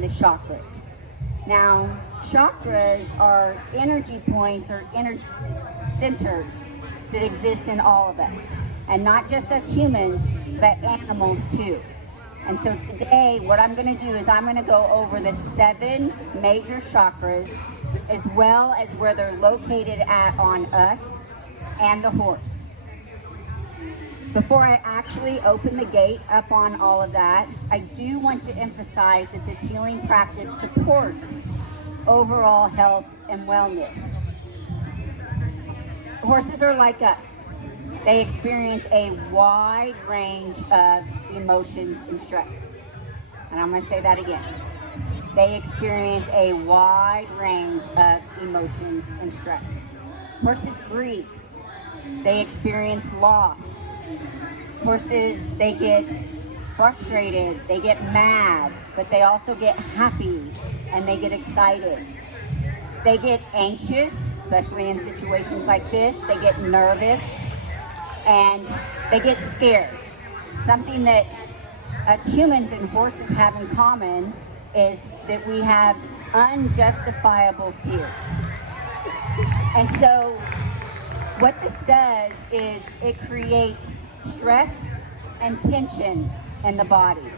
the chakras. Now, chakras are energy points or energy centers that exist in all of us, and not just us humans, but animals too. And so today, what I'm going to do is I'm going to go over the 7 major chakras, as well as where they're located at on us and the horse. Before I actually open the gate up on all of that, I do want to emphasize that this healing practice supports overall health and wellness. Horses are like us. They experience a wide range of emotions and stress. And I'm going to say that again. They experience a wide range of emotions and stress. Horses grieve. They experience loss. Horses, they get frustrated, they get mad, but they also get happy and they get excited. They get anxious, especially in situations like this. They get nervous and they get scared. Something that us humans and horses have in common is that we have unjustifiable fears. And so what this does is it creates stress and tension in the body.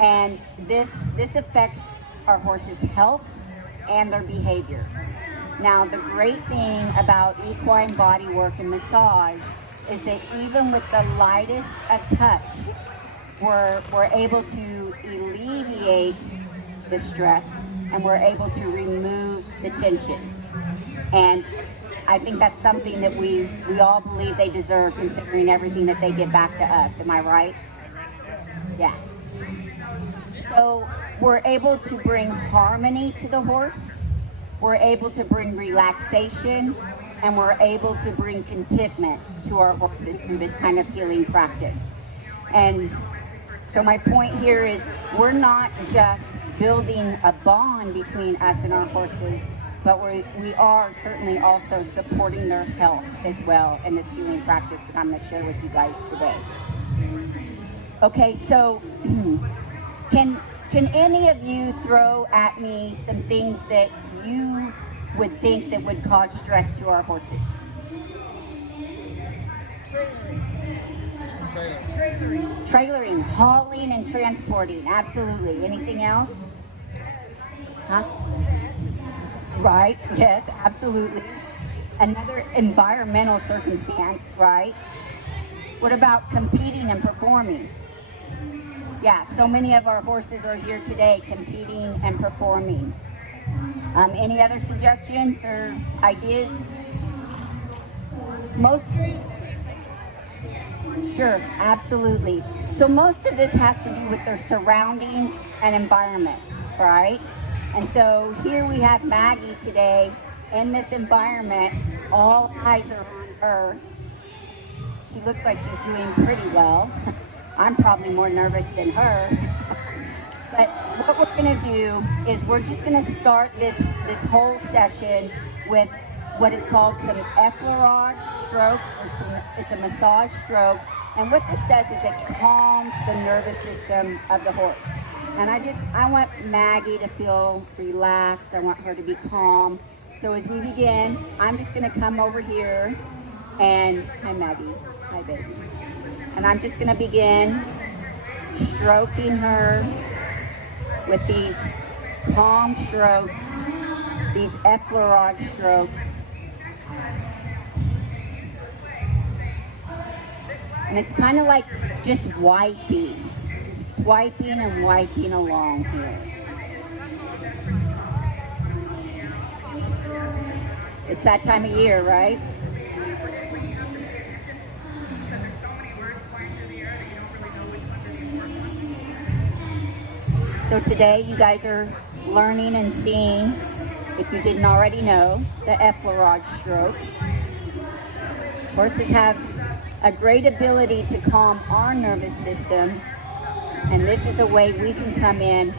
And this affects our horses' health and their behavior. Now, the great thing about equine body work and massage is that even with the lightest of touch, we're able to alleviate the stress and we're able to remove the tension. And I think that's something that we all believe they deserve, considering everything that they give back to us. Am I right? Yeah. So we're able to bring harmony to the horse. We're able to bring relaxation, and we're able to bring contentment to our horses through this kind of healing practice. And so my point here is we're not just building a bond between us and our horses, but we are certainly also supporting their health as well in this healing practice that I'm going to share with you guys today. Okay, so can any of you throw at me some things that you would think that would cause stress to our horses? Trailering, hauling and transporting, absolutely. Anything else? Huh? Right, yes, absolutely. Another environmental circumstance, right? What about competing and performing? Yeah, so many of our horses are here today competing and performing. Any other suggestions or ideas? Sure, absolutely. So most of this has to do with their surroundings and environment, right? And so here we have Maggie today in this environment. All eyes are on her. She looks like she's doing pretty well. I'm probably more nervous than her. But what we're going to do is we're just going to start this whole session with what is called some effleurage strokes. It's a massage stroke. And what this does is it calms the nervous system of the horse. And I want Maggie to feel relaxed. I want her to be calm. So as we begin, I'm just going to come over here and, hi Maggie, hi baby. And I'm just going to begin stroking her with these calm strokes, these effleurage strokes. And it's kind of like just wiping. Swiping and wiping along here. It's that time of year, right? So today you guys are learning and seeing, if you didn't already know, the effleurage stroke. Horses have a great ability to calm our nervous system. And this is a way we can come in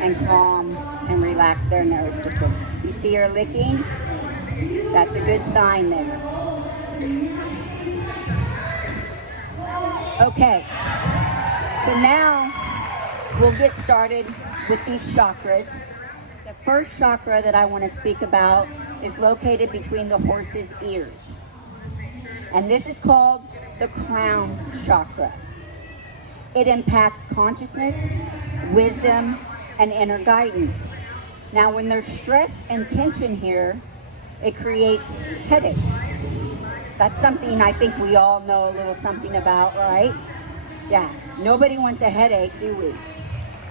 and calm and relax their nervous system. You see her licking? That's a good sign there. Okay, so now we'll get started with these chakras. The first chakra that I want to speak about is located between the horse's ears. And this is called the crown chakra. It impacts consciousness, wisdom, and inner guidance. Now, when there's stress and tension here, it creates headaches. That's something I think we all know a little something about, right? Yeah, nobody wants a headache, do we?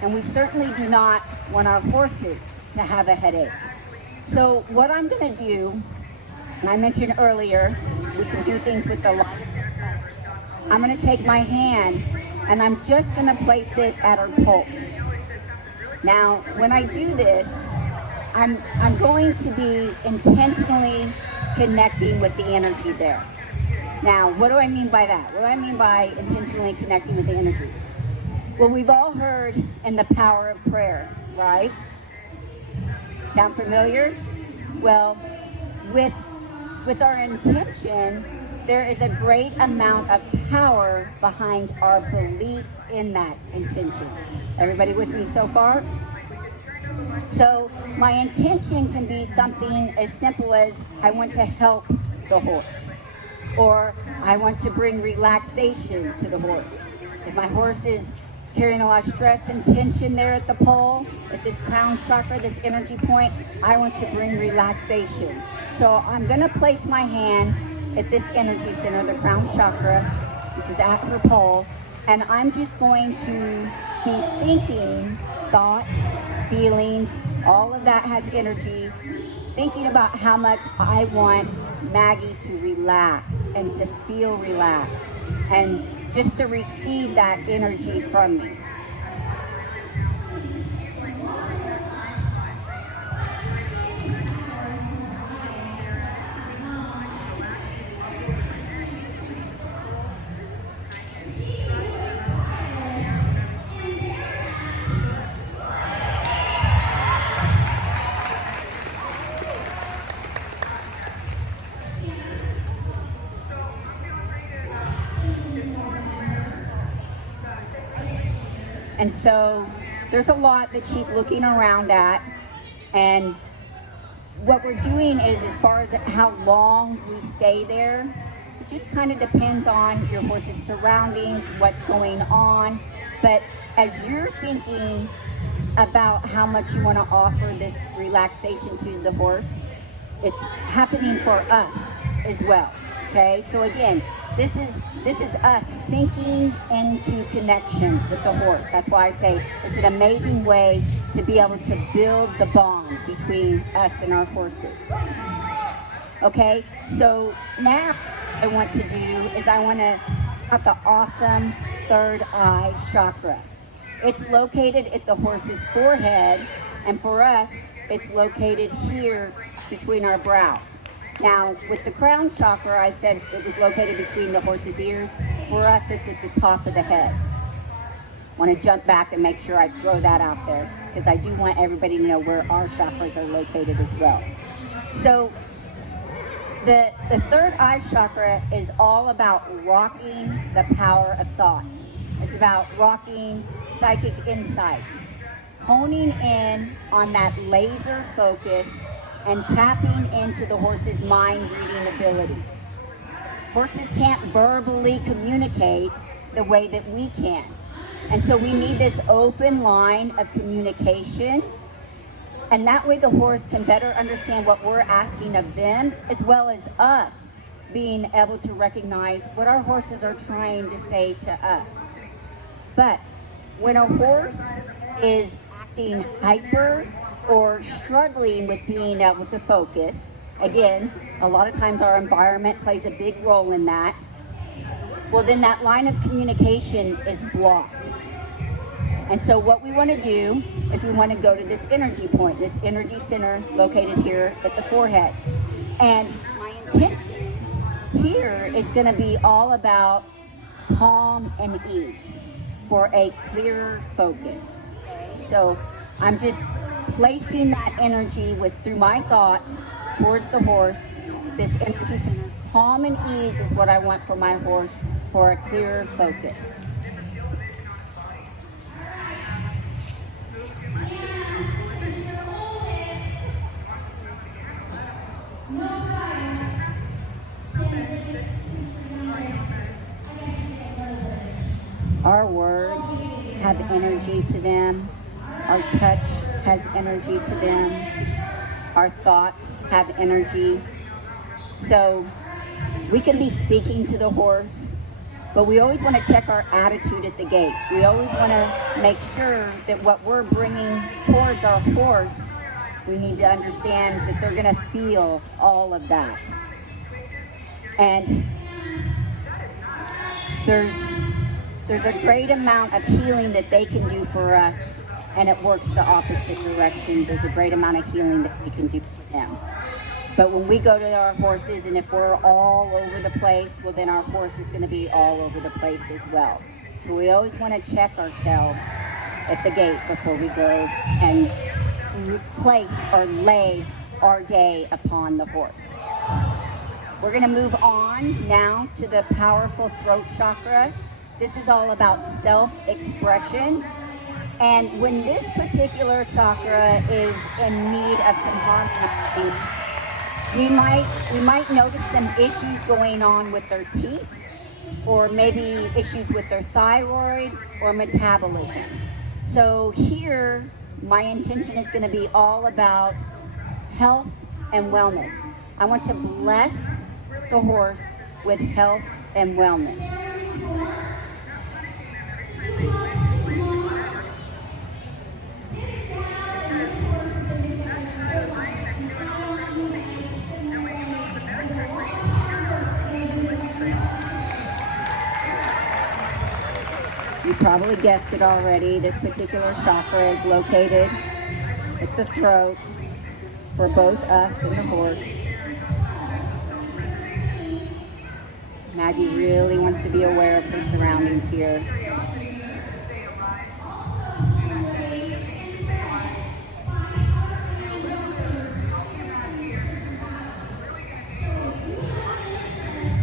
And we certainly do not want our horses to have a headache. So what I'm going to do, and I mentioned earlier, we can do things with the light. I'm going to take my hand and I'm just going to place it at her poll. Now, when I do this, I'm going to be intentionally connecting with the energy there. Now, what do I mean by that? What do I mean by intentionally connecting with the energy? Well, we've all heard in the power of prayer, right? Sound familiar? Well, with our intention, there is a great amount of power behind our belief in that intention. Everybody with me so far? So my intention can be something as simple as I want to help the horse, or I want to bring relaxation to the horse. If my horse is carrying a lot of stress and tension there at the pole, at this crown chakra, this energy point, I want to bring relaxation. So I'm going to place my hand at this energy center, the crown chakra, which is at her pole, and I'm just going to be thinking thoughts, feelings, all of that has energy, thinking about how much I want Maggie to relax and to feel relaxed and just to receive that energy from me. And so there's a lot that she's looking around at, and what we're doing is, as far as how long we stay there, it just kind of depends on your horse's surroundings, what's going on. But as you're thinking about how much you want to offer this relaxation to the horse, it's happening for us as well. Okay, so again, this is us sinking into connection with the horse. That's why I say it's an amazing way to be able to build the bond between us and our horses. Okay, so now what I want to do is I want to have the awesome third eye chakra. It's located at the horse's forehead, and for us, it's located here between our brows. Now, with the crown chakra, I said it was located between the horse's ears. For us, it's at the top of the head. I want to jump back and make sure I throw that out there, because I do want everybody to know where our chakras are located as well. So, the third eye chakra is all about rocking the power of thought. It's about rocking psychic insight, honing in on that laser focus and tapping into the horse's mind reading abilities. Horses can't verbally communicate the way that we can. And so we need this open line of communication. And that way the horse can better understand what we're asking of them, as well as us being able to recognize what our horses are trying to say to us. But when a horse is acting hyper or struggling with being able to focus, again, a lot of times our environment plays a big role in that, well, then that line of communication is blocked. And so what we want to do is we want to go to this energy point, this energy center located here at the forehead. And my intention here is going to be all about calm and ease for a clearer focus. So I'm just placing that energy through my thoughts towards the horse. This energy center, calm and ease, is what I want for my horse for a clearer focus. energy to them. Our touch has energy to them. Our thoughts have energy. So we can be speaking to the horse, but we always want to check our attitude at the gate. We always want to make sure that what we're bringing towards our horse, we need to understand that they're going to feel all of that. And there's a great amount of healing that they can do for us, and it works the opposite direction. There's a great amount of healing that we can do for them. But when we go to our horses, and if we're all over the place, well, then our horse is going to be all over the place as well. So we always want to check ourselves at the gate before we go and place or lay our day upon the horse. We're going to move on now to the powerful throat chakra. This is all about self-expression. And when this particular chakra is in need of some harmonizing, we might notice some issues going on with their teeth, or maybe issues with their thyroid or metabolism. So here, my intention is going to be all about health and wellness. I want to bless the horse with health and wellness. You probably guessed it already. This particular chakra is located at the throat for both us and the horse. Maggie really wants to be aware of her surroundings here.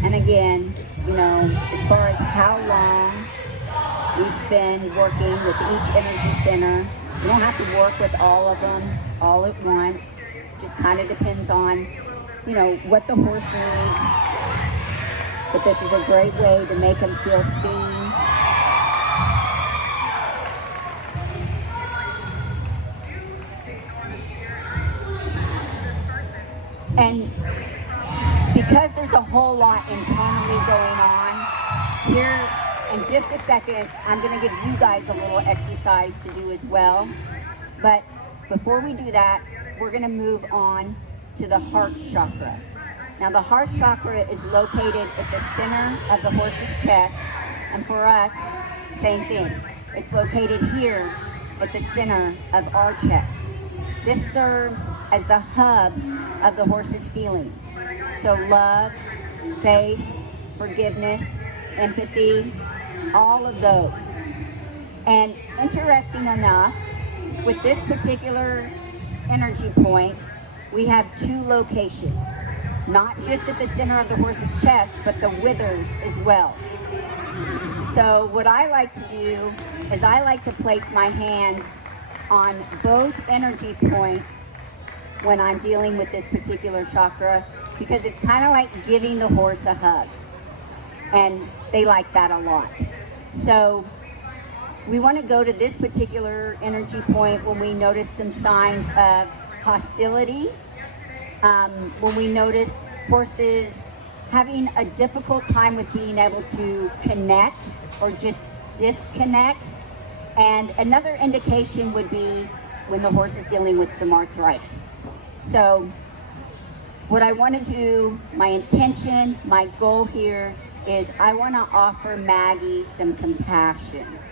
And again, you know, as far as how long we spend working with each energy center, we don't have to work with all of them all at once. It just kind of depends on, you know, what the horse needs. But this is a great way to make them feel seen. And because there's a whole lot internally going on, here in just a second, I'm going to give you guys a little exercise to do as well. But before we do that, we're going to move on to the heart chakra. Now, the heart chakra is located at the center of the horse's chest, and for us, same thing. It's located here at the center of our chest. This serves as the hub of the horse's feelings. So love, faith, forgiveness, empathy, all of those. And interesting enough, with this particular energy point, we have two locations. Not just at the center of the horse's chest, but the withers as well. So what I like to do is I like to place my hands on both energy points when I'm dealing with this particular chakra, because it's kind of like giving the horse a hug. And they like that a lot. So we want to go to this particular energy point when we notice some signs of hostility, when we notice horses having a difficult time with being able to connect or just disconnect. And another indication would be when the horse is dealing with some arthritis. So what I want to do, my intention, my goal here is I want to offer Maggie some compassion.